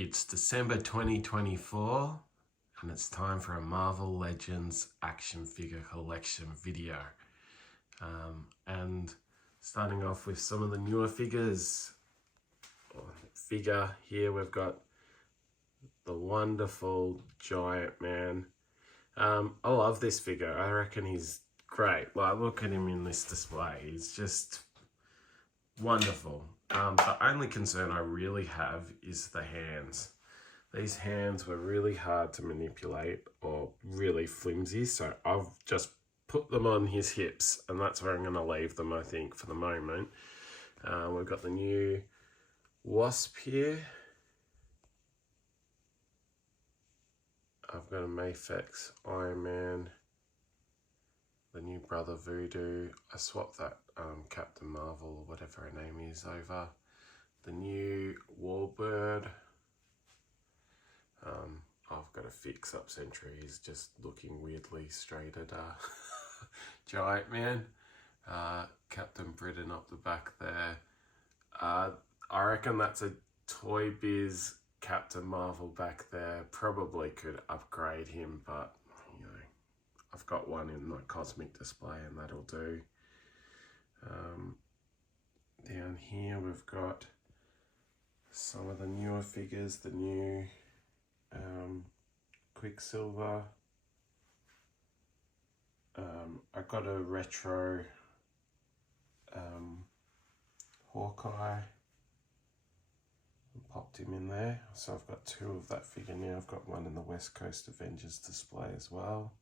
It's December 2024 and it's time for a Marvel Legends action figure collection video. And starting off with some of the newer figures. Figure here, we've got the wonderful Giant Man. I love this figure. I reckon he's great. Like, look at him in this display. He's just wonderful. The only concern I really have is the hands. These hands were really hard to manipulate or really flimsy, so I've just put them on his hips, and that's where I'm going to leave them, I think, for the moment. We've got the new Wasp here. I've got a Mafex Iron Man, the new Brother Voodoo. I swapped that Captain Marvel, or whatever her name is, over. The new Warbird. I've got to fix up Sentry. He's just looking weirdly straight at Giant Man. Captain Britain up the back there. I reckon that's a Toy Biz Captain Marvel back there. Probably could upgrade him, but you know, I've got one in my cosmic display and that'll do. Down here we've got some of the newer figures, the new Quicksilver. I got a retro Hawkeye. Popped him in there, so I've got two of that figure now. I've got one in the West Coast Avengers display as well.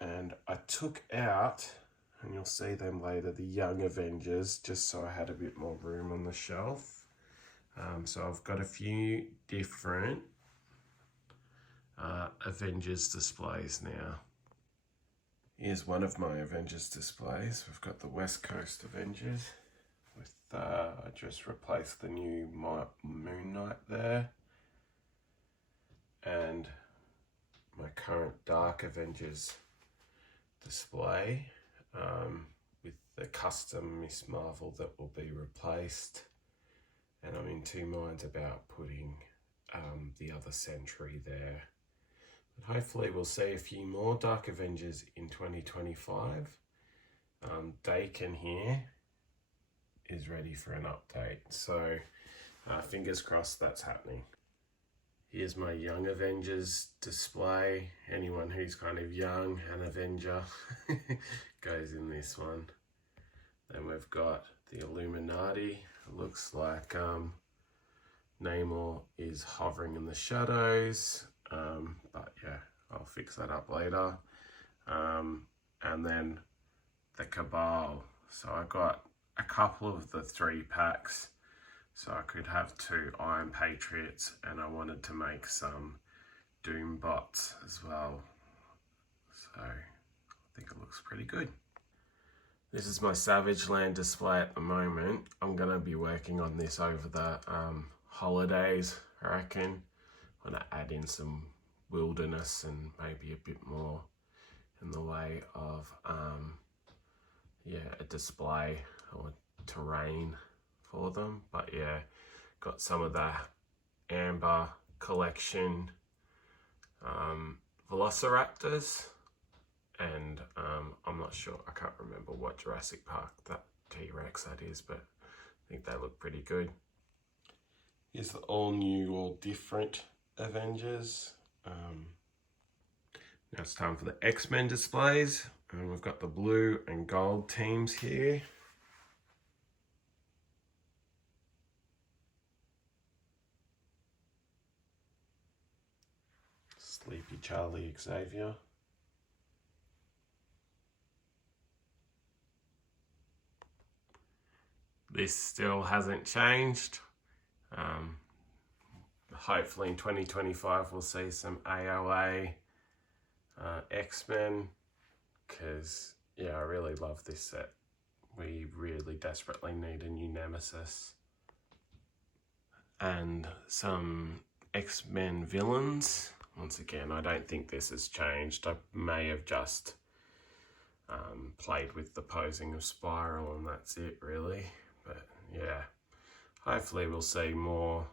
And I took out, and you'll see them later, the Young Avengers, just so I had a bit more room on the shelf. So I've got a few different Avengers displays now. Here's one of my Avengers displays. We've got the West Coast Avengers with, I just replaced the new Moon Knight there. And my current Dark Avengers display with the custom Miss Marvel that will be replaced. And I'm in two minds about putting the other Sentry there. But hopefully we'll see a few more Dark Avengers in 2025. Dakin here is ready for an update, so fingers crossed that's happening. Here's my Young Avengers display. Anyone who's kind of young, an Avenger, goes in this one. Then we've got the Illuminati. It looks like Namor is hovering in the shadows, but yeah, I'll fix that up later. And then the Cabal. So I got a couple of the 3 packs, so I could have 2 Iron Patriots, and I wanted to make some Doom bots as well. So I think it looks pretty good. This is my Savage Land display at the moment. I'm going to be working on this over the holidays, I reckon. I'm going to add in some wilderness and maybe a bit more in the way of a display or terrain for them. But yeah, got some of the Amber collection Velociraptors. And I'm not sure, I can't remember what Jurassic Park that T-Rex that is, but I think they look pretty good. Here's the all new, all different Avengers. Now it's time for the X-Men displays. And we've got the blue and gold teams here. Sleepy Charlie Xavier. This still hasn't changed. Hopefully in 2025 we'll see some AOA X-Men, because yeah, I really love this set. We really desperately need a new Nemesis. And some X-Men villains. Once again, I don't think this has changed. I may have just played with the posing of Spiral and that's it really. But yeah, hopefully we'll see more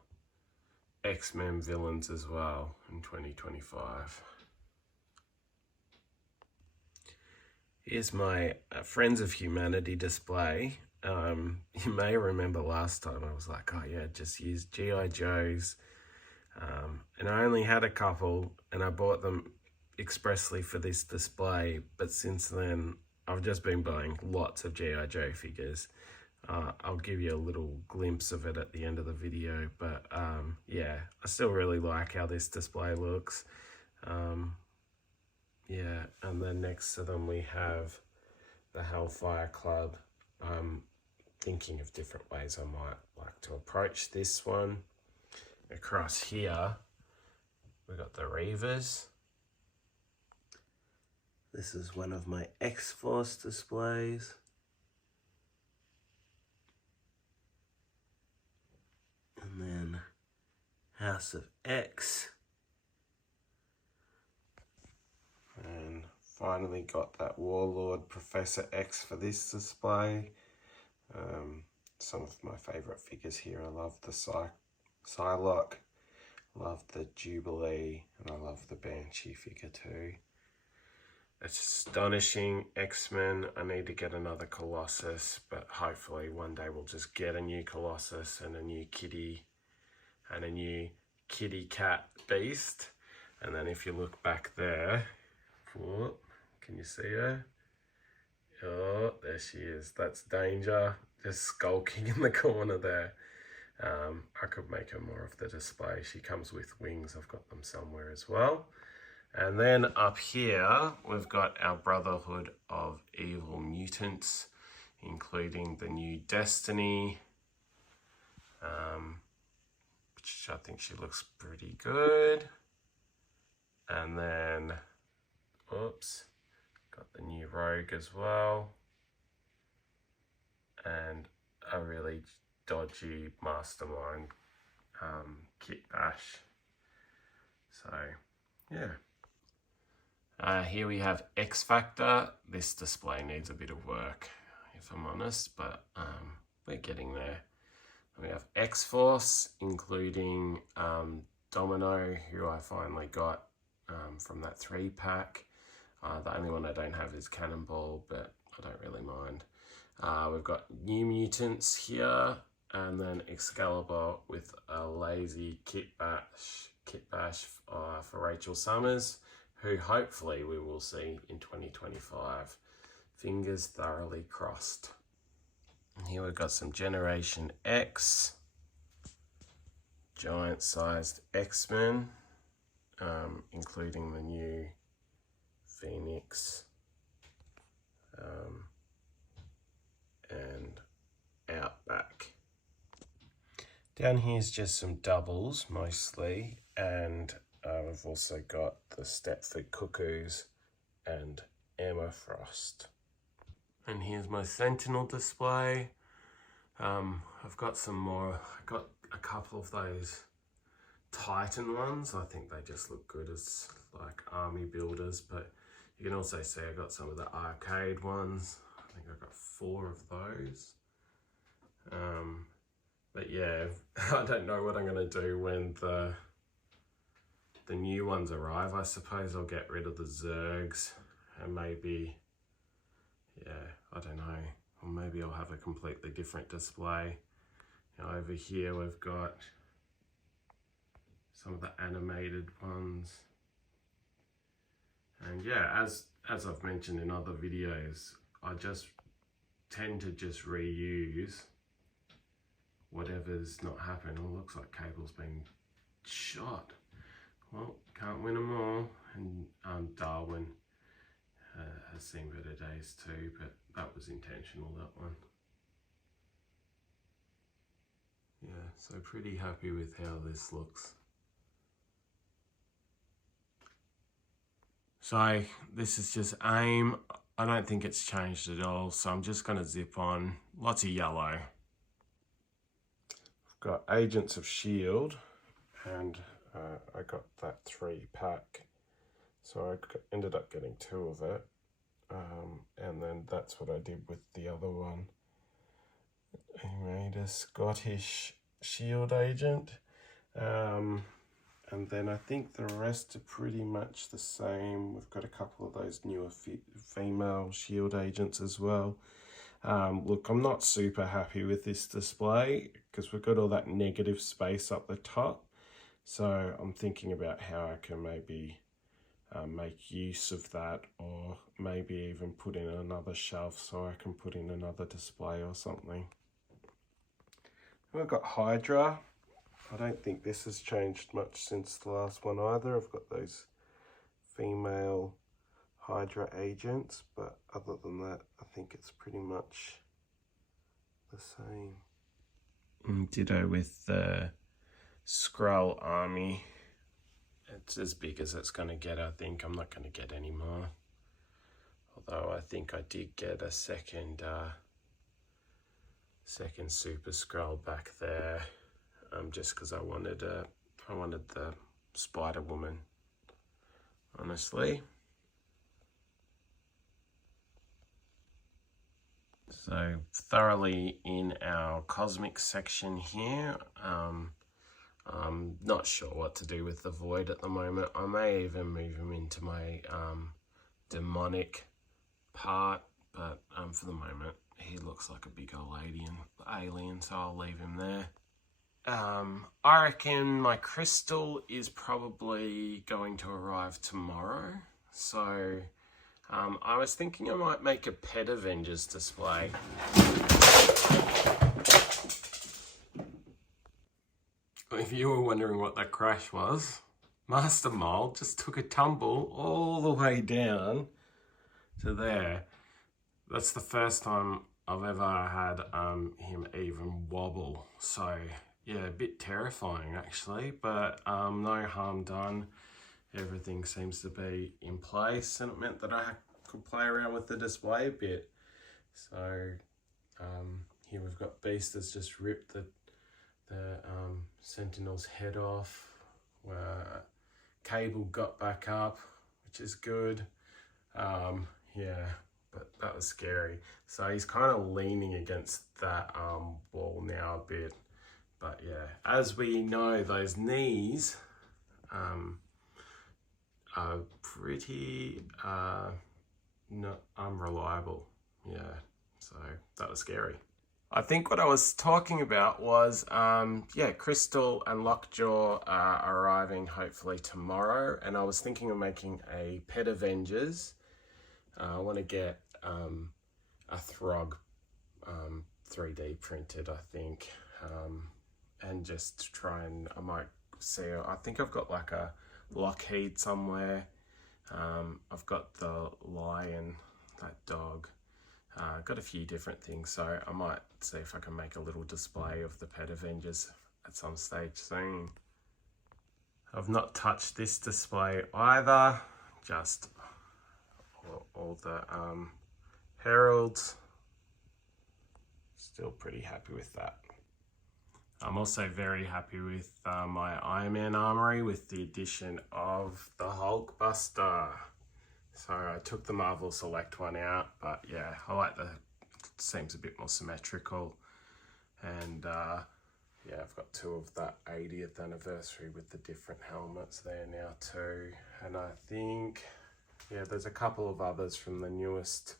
X-Men villains as well in 2025. Here's my Friends of Humanity display. You may remember last time I was like, oh yeah, just use G.I. Joes. And I only had a couple and I bought them expressly for this display, but since then I've just been buying lots of G.I. Joe figures. I'll give you a little glimpse of it at the end of the video, but yeah, I still really like how this display looks. Yeah, and then next to them we have the Hellfire Club. I'm thinking of different ways I might like to approach this one. Across here, we got the Reavers. This is one of my X-Force displays. And then House of X. And finally got that Warlord Professor X for this display. Some of my favourite figures here. I love the Psylocke, love the Jubilee, and I love the Banshee figure too. Astonishing X-Men. I need to get another Colossus, but hopefully one day we'll just get a new Colossus and a new kitty and a new kitty cat beast. And then if you look back there, oh, can you see her? Oh, there she is. That's Danger, just skulking in the corner there. I could make her more of the display. She comes with wings. I've got them somewhere as well. And then up here, we've got our Brotherhood of Evil Mutants, including the new Destiny, which I think she looks pretty good. And then, oops, got the new Rogue as well. And a really dodgy Mastermind Kit Bash. So, yeah. Here we have X Factor. This display needs a bit of work, if I'm honest, but we're getting there. We have X-Force, including Domino, who I finally got from that 3-pack. The only one I don't have is Cannonball, but I don't really mind. We've got New Mutants here, and then Excalibur with a lazy Kit Bash for Rachel Summers, who hopefully we will see in 2025. Fingers thoroughly crossed. And here we've got some Generation X, giant-sized X-Men, including the new Phoenix and Outback. Down here is just some doubles mostly, and we've also got the Stepford Cuckoos and Emma Frost. And here's my Sentinel display. I've got some more. I got a couple of those Titan ones. I think they just look good as like army builders, but you can also see I got some of the arcade ones. I think I got 4 of those. But yeah, I don't know what I'm gonna do when the new ones arrive. I suppose I'll get rid of the Zergs and maybe, yeah, I don't know, or maybe I'll have a completely different display. Now over here we've got some of the animated ones. And yeah, as I've mentioned in other videos, I just tend to just reuse whatever's not happening. Oh, looks like Cable's been shot. Well, can't win them all. And Darwin has seen better days too, but that was intentional, that one. Yeah, so pretty happy with how this looks. So this is just AIM. I don't think it's changed at all, so I'm just going to zip on. Lots of yellow. I've got Agents of S.H.I.E.L.D. and I got that 3-pack. So I ended up getting 2 of it. And then that's what I did with the other one. He made a Scottish shield agent. And then I think the rest are pretty much the same. We've got a couple of those newer female shield agents as well. Look, I'm not super happy with this display because we've got all that negative space up the top. So I'm thinking about how I can maybe make use of that, or maybe even put in another shelf so I can put in another display or something. We've got Hydra. I don't think this has changed much since the last one either. I've got those female Hydra agents, but other than that, I think it's pretty much the same. Ditto with the Skrull army. It's as big as it's going to get, I think. I'm not going to get any more. Although I think I did get a second Super Skrull back there. Just because I wanted the Spider Woman, honestly. So thoroughly in our cosmic section here. I'm not sure what to do with the Void at the moment. I may even move him into my demonic part, but for the moment he looks like a big old alien, so I'll leave him there. I reckon my crystal is probably going to arrive tomorrow. So I was thinking I might make a Pet Avengers display. If you were wondering what that crash was, Master Mole just took a tumble all the way down to there. That's the first time I've ever had him even wobble. So yeah, a bit terrifying actually, but no harm done. Everything seems to be in place, and it meant that I could play around with the display a bit. So here we've got Beast has just ripped the Sentinel's head off. Cable got back up, which is good. Yeah, but that was scary. So he's kind of leaning against that wall now a bit. But yeah, as we know, those knees are pretty not unreliable. Yeah, so that was scary. I think what I was talking about was, yeah, Crystal and Lockjaw are arriving hopefully tomorrow, and I was thinking of making a Pet Avengers. I want to get a Throg 3D printed, I think, and just try and, I might see, I think I've got like a Lockheed somewhere. I've got the lion, that dog. Got a few different things, so I might see if I can make a little display of the Pet Avengers at some stage soon. I've not touched this display either, just all the heralds. Still pretty happy with that. I'm also very happy with my Iron Man armory with the addition of the Hulkbuster. So I took the Marvel Select one out, but yeah, I like it seems a bit more symmetrical. And yeah, I've got two of that 80th anniversary with the different helmets there now too. And I think, yeah, there's a couple of others from the newest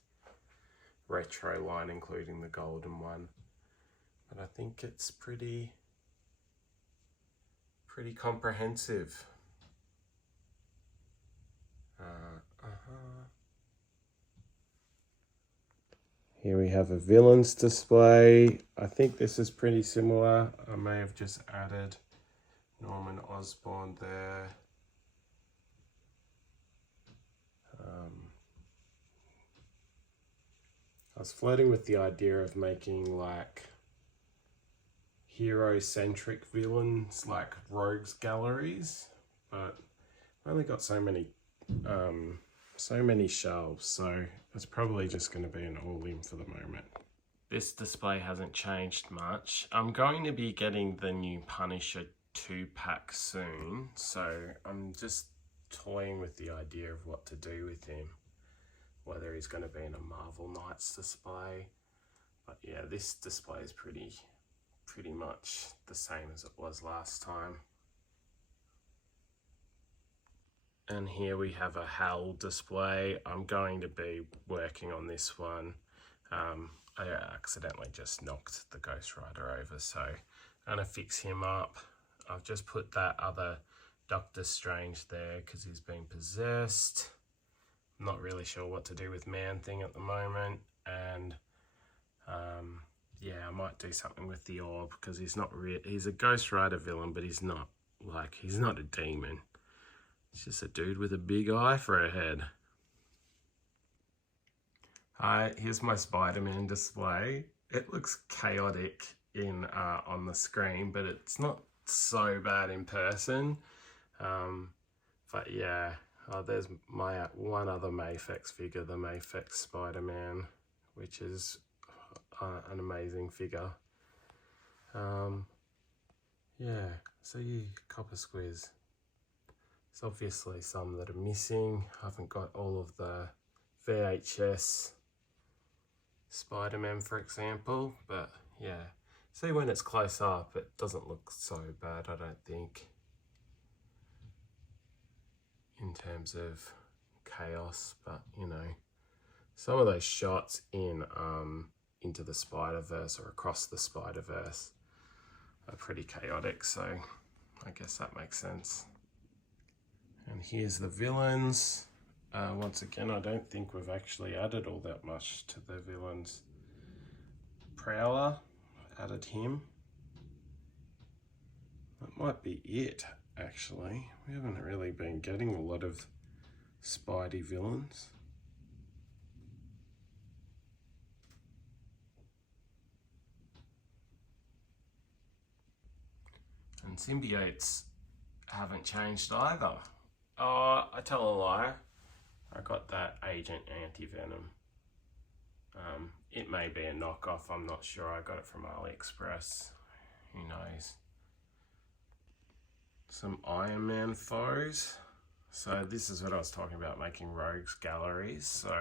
retro line, including the golden one. But I think it's pretty comprehensive. Here we have a villains display. I think this is pretty similar. I may have just added Norman Osborn there. I was flirting with the idea of making like hero-centric villains, like rogues galleries, but I've only got so many shelves, so it's probably just going to be an all-in for the moment. This display hasn't changed much. I'm going to be getting the new Punisher 2-pack soon, so I'm just toying with the idea of what to do with him, whether he's going to be in a Marvel Knights display. But yeah, this display is pretty pretty much the same as it was last time. And here we have a HAL display. I'm going to be working on this one. I accidentally just knocked the Ghost Rider over, so I'm gonna fix him up. I've just put that other Doctor Strange there because he's been possessed. I'm not really sure what to do with Man-Thing at the moment, and yeah, I might do something with the orb because he's a Ghost Rider villain, but he's not a demon. He's just a dude with a big eye for a head. Hi, here's my Spider-Man display. It looks chaotic on the screen, but it's not so bad in person. But yeah, there's my one other Mafex figure, the Mafex Spider-Man, which is an amazing figure. Yeah, so you copper squiz. There's obviously some that are missing. I haven't got all of the VHS Spider-Man, for example, but yeah. See, when it's close up, it doesn't look so bad, I don't think, in terms of chaos, but you know, some of those shots into the Spider-Verse or across the Spider-Verse are pretty chaotic, so I guess that makes sense. And here's the villains. Once again, I don't think we've actually added all that much to the villains. Prowler, added him. That might be it, actually. We haven't really been getting a lot of Spidey villains. And symbiotes haven't changed either. Oh, I tell a lie. I got that Agent Anti-Venom. It may be a knockoff, I'm not sure. I got it from AliExpress. Who knows? Some Iron Man foes. So this is what I was talking about, making rogues galleries. So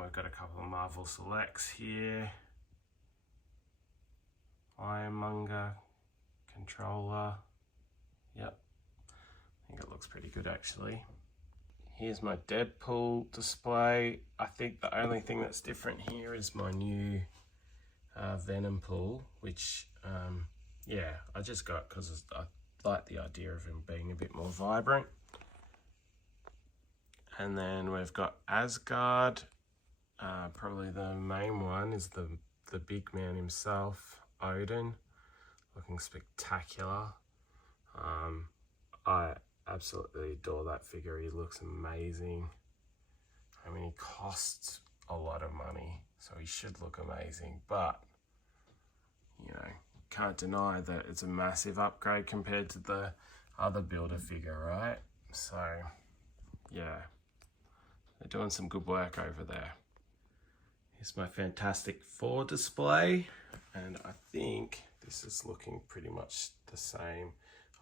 we've got a couple of Marvel Selects here. Ironmonger, Controller. Yep, I think it looks pretty good actually. Here's my Deadpool display. I think the only thing that's different here is my new Venom pool, which yeah, I just got because I like the idea of him being a bit more vibrant. And then we've got Asgard. Probably the main one is the big man himself, Odin, looking spectacular. I absolutely adore that figure. He looks amazing. I mean, he costs a lot of money, so he should look amazing, but you know, can't deny that it's a massive upgrade compared to the other builder figure, right? So yeah, they're doing some good work over there. Here's my Fantastic Four display, and I think this is looking pretty much the same.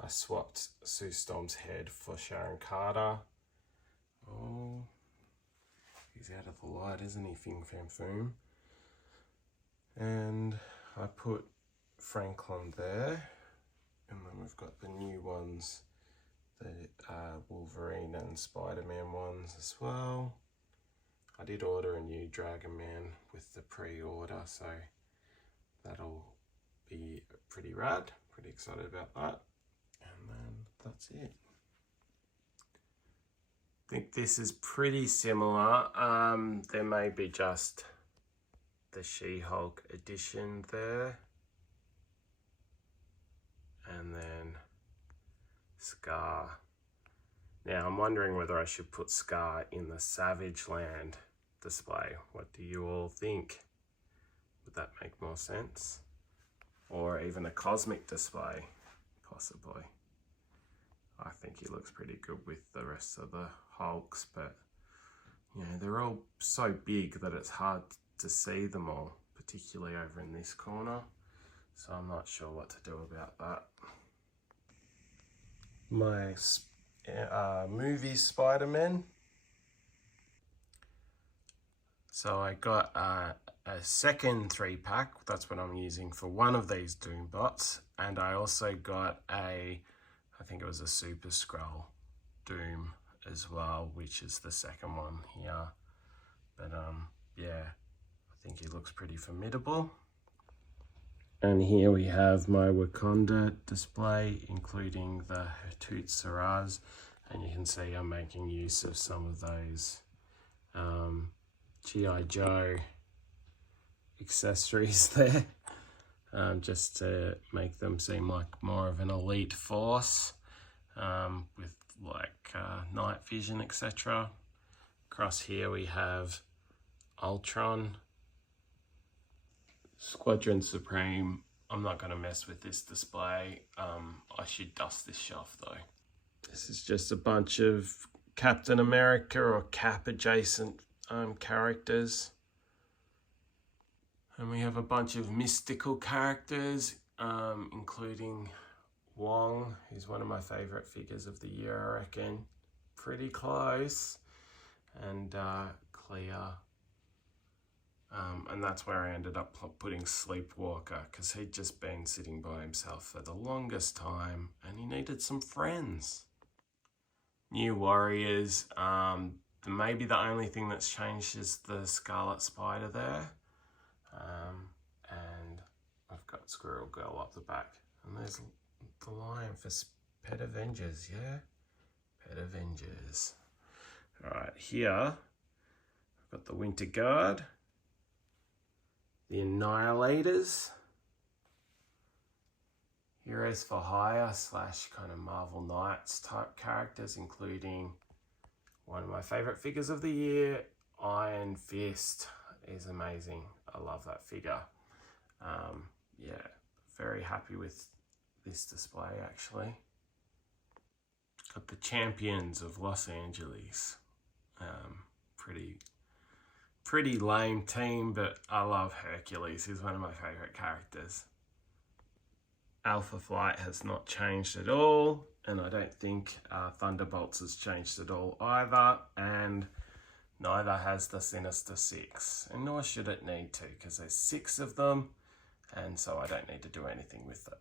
I swapped Sue Storm's head for Sharon Carter. Oh, he's out of the light, isn't he, Fing Fam Foom? And I put Franklin there. And then we've got the new ones, the Wolverine and Spider-Man ones as well. I did order a new Dragon Man with the pre-order, so that'll be pretty rad. Pretty excited about that. And then that's it. I think this is pretty similar. There may be just the She-Hulk edition there. And then Scar. Now I'm wondering whether I should put Scar in the Savage Land display. What do you all think? Would that make more sense? Or even a cosmic display, possibly. I think he looks pretty good with the rest of the Hulks, but you know, they're all so big that it's hard to see them all, particularly over in this corner. So I'm not sure what to do about that. My movie Spider-Man. So I got a second 3-pack. That's what I'm using for one of these Doom bots. And I also got I think it was a Super Scroll Doom as well, which is the second one here. But yeah, I think he looks pretty formidable. And here we have my Wakanda display, including the Toot Saraz. And you can see I'm making use of some of those G.I. Joe accessories there, just to make them seem like more of an elite force, with like night vision, etc. Across here we have Ultron, Squadron Supreme. I'm not going to mess with this display. I should dust this shelf though. This is just a bunch of Captain America or Cap adjacent characters. And we have a bunch of mystical characters, including Wong, who's one of my favourite figures of the year, I reckon. Pretty close. And Clea. And that's where I ended up putting Sleepwalker, because he'd just been sitting by himself for the longest time and he needed some friends. New Warriors. Maybe the only thing that's changed is the Scarlet Spider there. And I've got Squirrel Girl up the back. And there's the lion for Pet Avengers, yeah? Pet Avengers. Alright, here I've got the Winter Guard, the Annihilators, Heroes for Hire / kind of Marvel Knights type characters, including one of my favourite figures of the year, Iron Fist. Is amazing. I love that figure. Yeah, very happy with this display actually. Got the Champions of Los Angeles. Pretty lame team, but I love Hercules. He's one of my favourite characters. Alpha Flight has not changed at all, and I don't think Thunderbolts has changed at all either, and neither has the Sinister Six, and nor should it need to, because there's 6 of them, and so I don't need to do anything with it.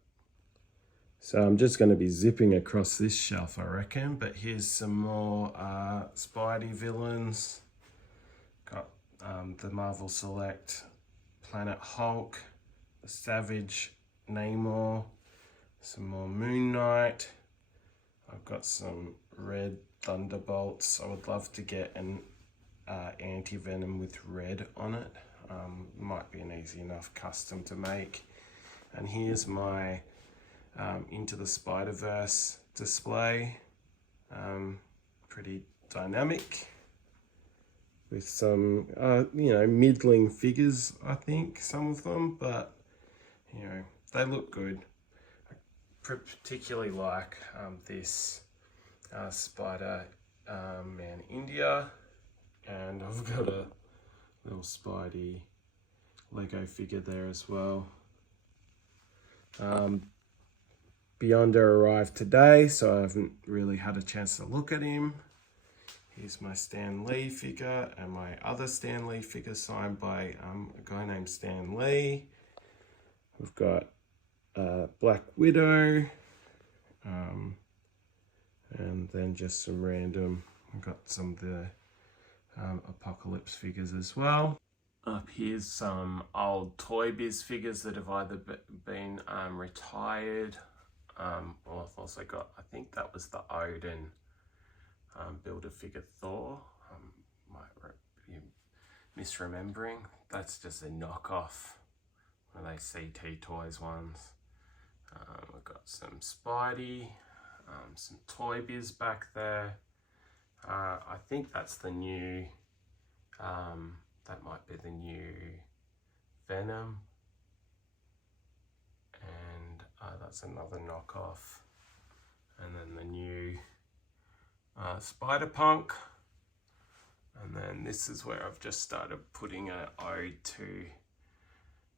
So I'm just going to be zipping across this shelf, I reckon, but here's some more Spidey villains. Got the Marvel Select Planet Hulk, the Savage Namor, some more Moon Knight. I've got some red Thunderbolts. I would love to get an anti-venom with red on it. Might be an easy enough custom to make. And here's my Into the Spider-Verse display. Pretty dynamic with some middling figures, I think, some of them, but they look good. I particularly like this Spider-Man India, and I've got a little Spidey Lego figure there as well. Beyonder arrived today, so I haven't really had a chance to look at him. Here's my Stan Lee figure and my other Stan Lee figure signed by a guy named Stan Lee. We've got Black Widow, and then just some random, I've got some of the Apocalypse figures as well. Up here's some old Toy Biz figures that have either been retired, or I've also got, I think that was the Odin Build-A-Figure Thor. Might be misremembering. That's just a knockoff, one of those CT Toys ones. We've got some Spidey, some Toy Biz back there. I think that's the new, that might be the new Venom. And that's another knockoff. And then the new Spider-Punk. And then this is where I've just started putting an ode to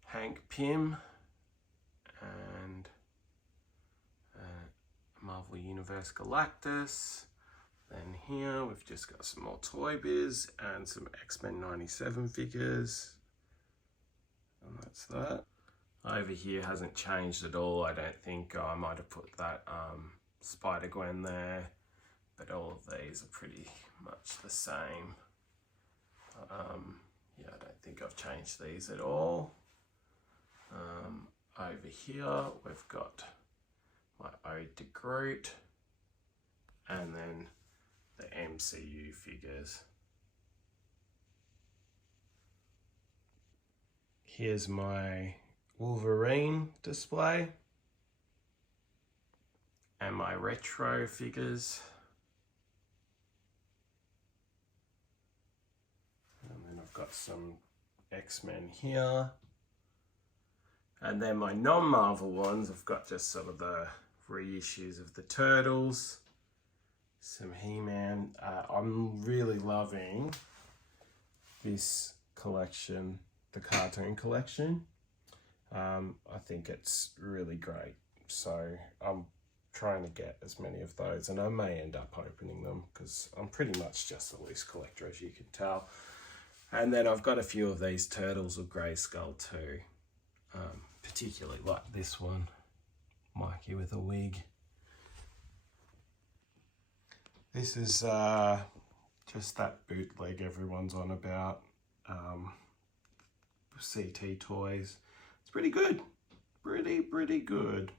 Hank Pym and Marvel Universe Galactus. Then here we've just got some more Toy Biz and some X-Men 97 figures. And that's that. Over here hasn't changed at all, I don't think. I might have put that Spider-Gwen there, but all of these are pretty much the same. Yeah, I don't think I've changed these at all. Over here we've got my Ode to Groot, and then the MCU figures. Here's my Wolverine display and my retro figures. And then I've got some X-Men here. And then my non-Marvel ones, I've got just some of the reissues of the Turtles, some He-Man. I'm really loving this collection, the cartoon collection. I think it's really great. So I'm trying to get as many of those, and I may end up opening them because I'm pretty much just a loose collector, as you can tell. And then I've got a few of these Turtles of Grayskull too. Particularly like this one, Mikey with a wig. This is just that bootleg everyone's on about, CT Toys. It's pretty good, pretty good.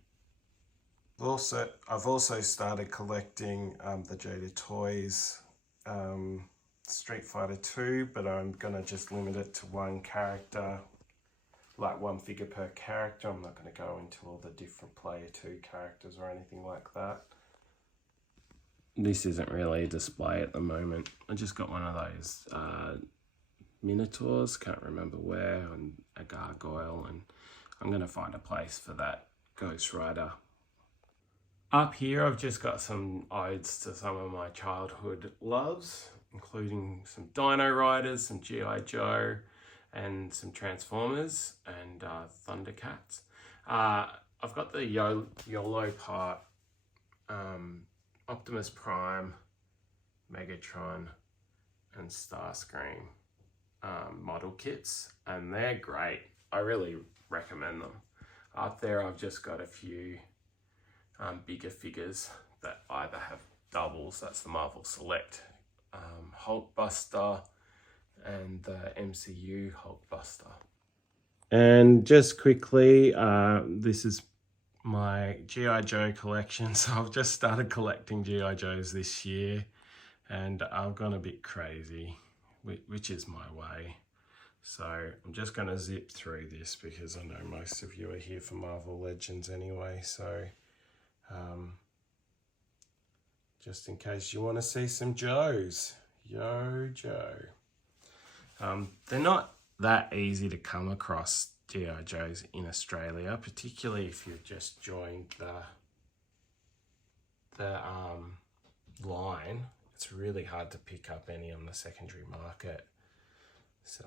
I've also started collecting the Jada Toys Streetfighter 2, but I'm gonna just limit it to one character, like one figure per character. I'm not going to go into all the different player 2 characters or anything like that. This isn't really a display at the moment. I just got one of those Minotaurs, can't remember where, and a gargoyle, and I'm going to find a place for that Ghost Rider. Up here I've just got some odes to some of my childhood loves, including some Dino Riders, some G.I. Joe, and some Transformers and Thundercats. I've got the YOLO part, Optimus Prime, Megatron, and Starscream model kits, and they're great. I really recommend them. Up there I've just got a few bigger figures that either have doubles, that's the Marvel Select Hulkbuster, and the MCU Hulkbuster. And just quickly, this is my G.I. Joe collection. So I've just started collecting G.I. Joes this year, and I've gone a bit crazy, which is my way. So I'm just going to zip through this because I know most of you are here for Marvel Legends anyway. So just in case you want to see some Joes, Yo Joe. They're not that easy to come across, G.I. Joes in Australia, particularly if you've just joined the line. It's really hard to pick up any on the secondary market. So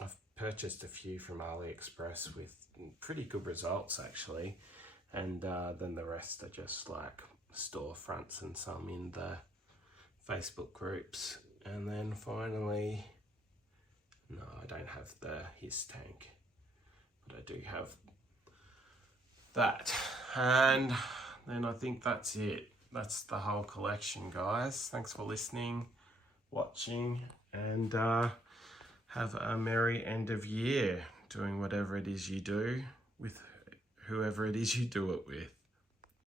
I've purchased a few from AliExpress with pretty good results actually, and then the rest are just like storefronts and some in the Facebook groups. And then finally, no, I don't have the His Tank, but I do have that. And then I think that's it. That's the whole collection, guys. Thanks for listening, watching, and have a merry end of year doing whatever it is you do with whoever it is you do it with.